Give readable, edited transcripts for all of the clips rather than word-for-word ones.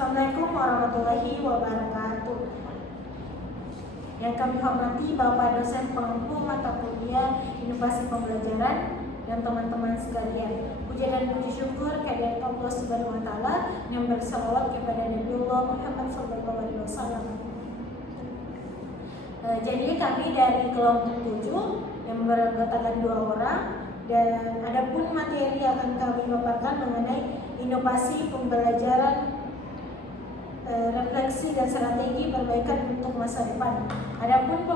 Assalamualaikum warahmatullahi wabarakatuh. Yang kami hormati Bapak dosen pengampu mata kuliah Inovasi Pembelajaran dan teman-teman sekalian. Puja dan puji syukur kehadirat Allah Subhanahu wa taala yang bersalawat kepada Nabiullah Muhammad SAW. Jadi kami dari kelompok 7 yang beranggotakan 2 orang, dan adapun materi yang akan kami paparkan mengenai inovasi pembelajaran, refleksi dan strategi perbaikan untuk masa depan. Adapun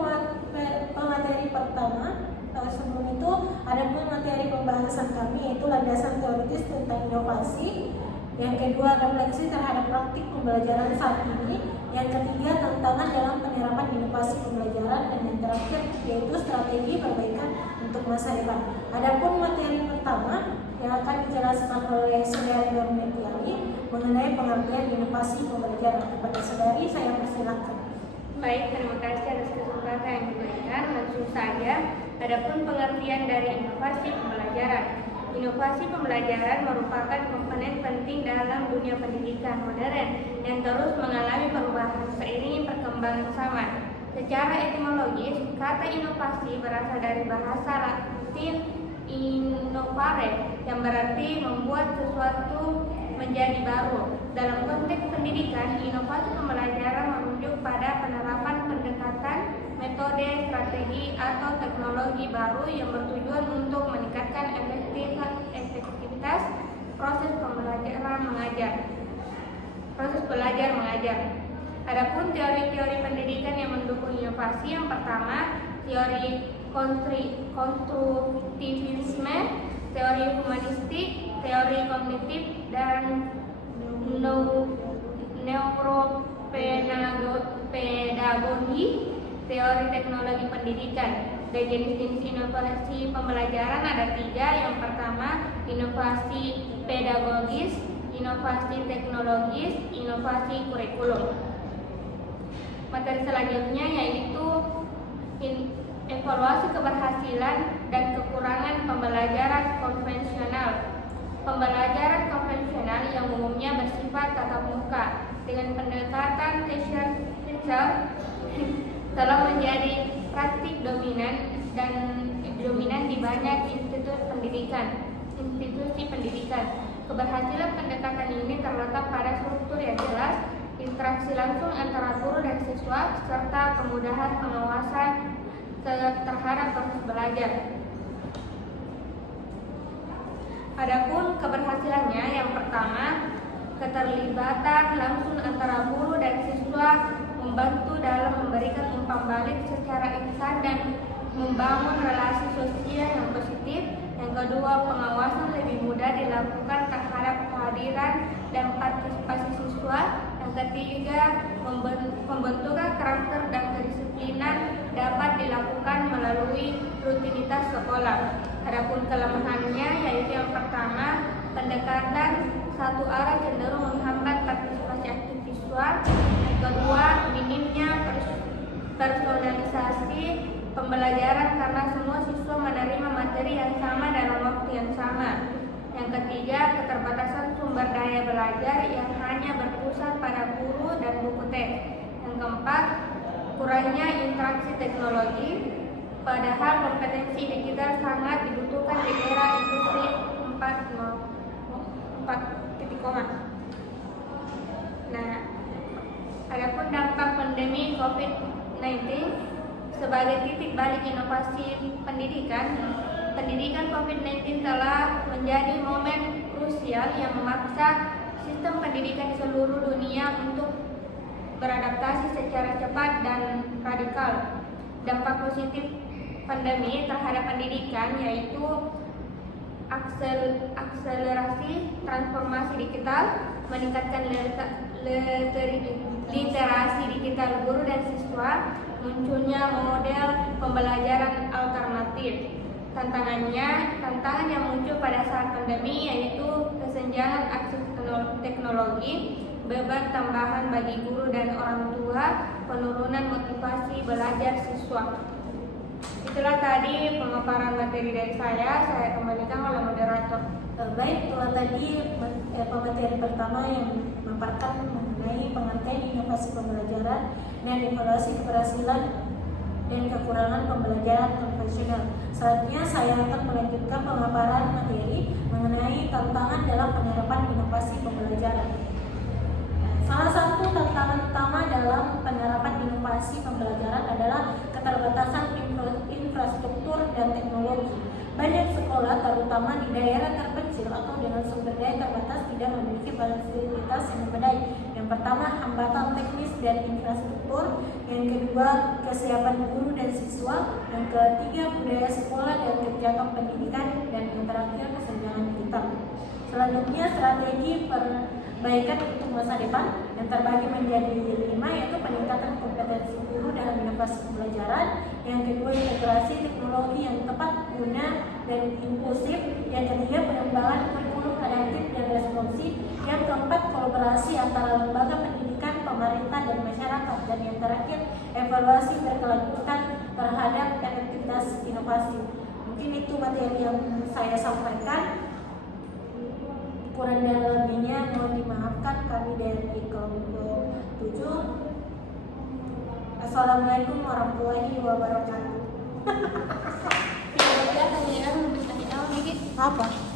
pemateri pertama, sebelum itu adapun materi pembahasan kami yaitu landasan teoritis tentang inovasi. Yang kedua, refleksi terhadap praktik pembelajaran saat ini. Yang ketiga, tantangan dalam penerapan inovasi pembelajaran, dan yang terakhir yaitu strategi perbaikan untuk masa depan. Adapun materi pertama yang akan dijelaskan oleh Saudari Nurmeti Ali mengenai pengertian inovasi pembelajaran. Kepada saudari saya persilakan. Baik, terima kasih atas kesempatan yang diberikan. Langsung saja, adapun pengertian dari inovasi pembelajaran. Inovasi pembelajaran merupakan komponen penting dalam dunia pendidikan modern yang terus mengalami perubahan seiring perkembangan zaman. Secara etimologis, kata inovasi berasal dari bahasa Latin innovare yang berarti membuat sesuatu menjadi baru. Dalam konteks pendidikan, inovasi pembelajaran merujuk pada penerapan pendekatan, metode, strategi, atau teknologi baru yang bertujuan untuk meningkatkan efektivitas proses belajar mengajar. Adapun teori-teori pendidikan yang mendukung inovasi, yang pertama, teori konstruktivisme, teori humanistik, teori kognitif, dan neuropedagogi, teori teknologi pendidikan. Dan jenis-jenis inovasi pembelajaran ada 3. Yang pertama, inovasi pedagogis, inovasi teknologis, inovasi kurikulum. Materi selanjutnya yaitu evaluasi keberhasilan dan kekurangan pembelajaran konvensional. Pembelajaran konvensional yang umumnya bersifat tatap muka dengan pendekatan teacher telah menjadi praktik dominan di banyak institusi pendidikan. Keberhasilan pendekatan ini terletak pada struktur yang jelas, interaksi langsung antara guru dan siswa, serta kemudahan pengawasan terhadap proses belajar. Adapun keberhasilannya, yang pertama, keterlibatan langsung antara guru dan siswa membantu dalam memberikan umpan balik secara instan dan membangun relasi sosial yang positif. Yang kedua, pengawasan lebih mudah dilakukan terhadap kehadiran dan partisipasi siswa. Yang ketiga, pembentukan karakter dan kedisiplinan dapat dilakukan melalui rutinitas sekolah. Adapun kelemahannya yaitu yang pertama, pendekatan satu arah cenderung menghambat partisipasi aktif siswa. Yang kedua, minimnya personalisasi pembelajaran karena semua siswa menerima materi yang sama dalam waktu yang sama. Yang ketiga, keterbatasan sumber daya belajar yang hanya berpusat pada guru dan buku teks. Yang keempat, kurangnya interaksi teknologi, padahal kompetensi digital sangat dibutuhkan di era industri 4.0. Nah, adapun dampak pandemi COVID-19 sebagai titik balik inovasi pendidikan COVID-19 telah menjadi momen krusial yang memaksa sistem pendidikan di seluruh dunia untuk beradaptasi secara cepat dan radikal. Dampak positif pandemi terhadap pendidikan yaitu akselerasi transformasi digital, meningkatkan literasi digital guru dan siswa, munculnya model pembelajaran alternatif. Tantangan yang muncul pada saat pandemi yaitu kesenjangan akses teknologi, beban tambahan bagi guru dan orang tua, penurunan motivasi belajar siswa. Itulah tadi pemaparan materi dari saya kembalikan oleh moderator. Baik, itulah tadi pemateri pertama yang memaparkan mengenai pengertian inovasi pembelajaran dan evaluasi keberhasilan dan kekurangan pembelajaran konvensional. Selanjutnya saya akan melanjutkan pemaparan materi mengenai tantangan dalam penerapan inovasi pembelajaran. Salah satu tantangan utama dalam penerapan inovasi pembelajaran adalah keterbatasan infrastruktur dan teknologi. Banyak sekolah, terutama di daerah terpencil atau dengan sumber daya terbatas, tidak memiliki fasilitas yang memadai. Yang pertama, hambatan teknis dan infrastruktur. Yang kedua, kesiapan guru dan siswa. Yang ketiga, budaya sekolah dan kebijakan pendidikan. Dan yang terakhir, kesenjangan digital. Selanjutnya, strategi perbaikan untuk masa depan yang terbagi menjadi 5, yaitu peningkatan kompetensi guru dalam inovasi pembelajaran. Yang kedua, integrasi teknologi yang tepat guna dan inklusif. Yang ketiga, pengembangan kurikulum adaptif dan responsif. Yang keempat, kolaborasi antara lembaga pendidikan, pemerintah, dan masyarakat. Dan yang terakhir, evaluasi berkelanjutan terhadap efektivitas inovasi. Mungkin itu materi yang saya sampaikan. Kurang dan lebihnya mohon dimaafkan. Kami dari kelompok 7. Assalamualaikum warahmatullahi wabarakatuh. Tidak ada yang bisa dijawab dikit. Apa?